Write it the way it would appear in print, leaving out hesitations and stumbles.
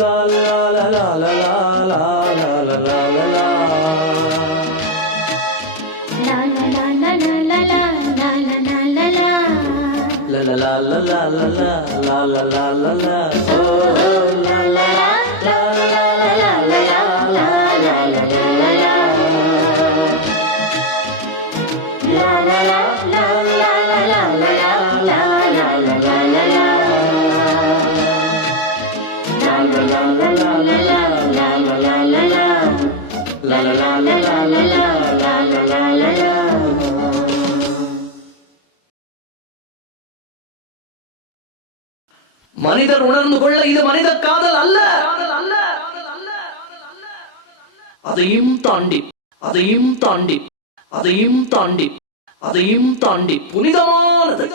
la la la la la la la la la la la. La la la la la la la la la la la la. La la la la la la la la la la la la. Oh la la la la la la la la la la la la la la. La la la la la la la la la la la la la la. La la la la la la la la la la la la. La la la la la la la la la la la. மனிதர் உணர்ந்து கொள்ள இது மனித காதல் அல்ல, அதையும் தாண்டி அதையும் தாண்டி அதையும் தாண்டி அதையும் தாண்டி புனிதமானது.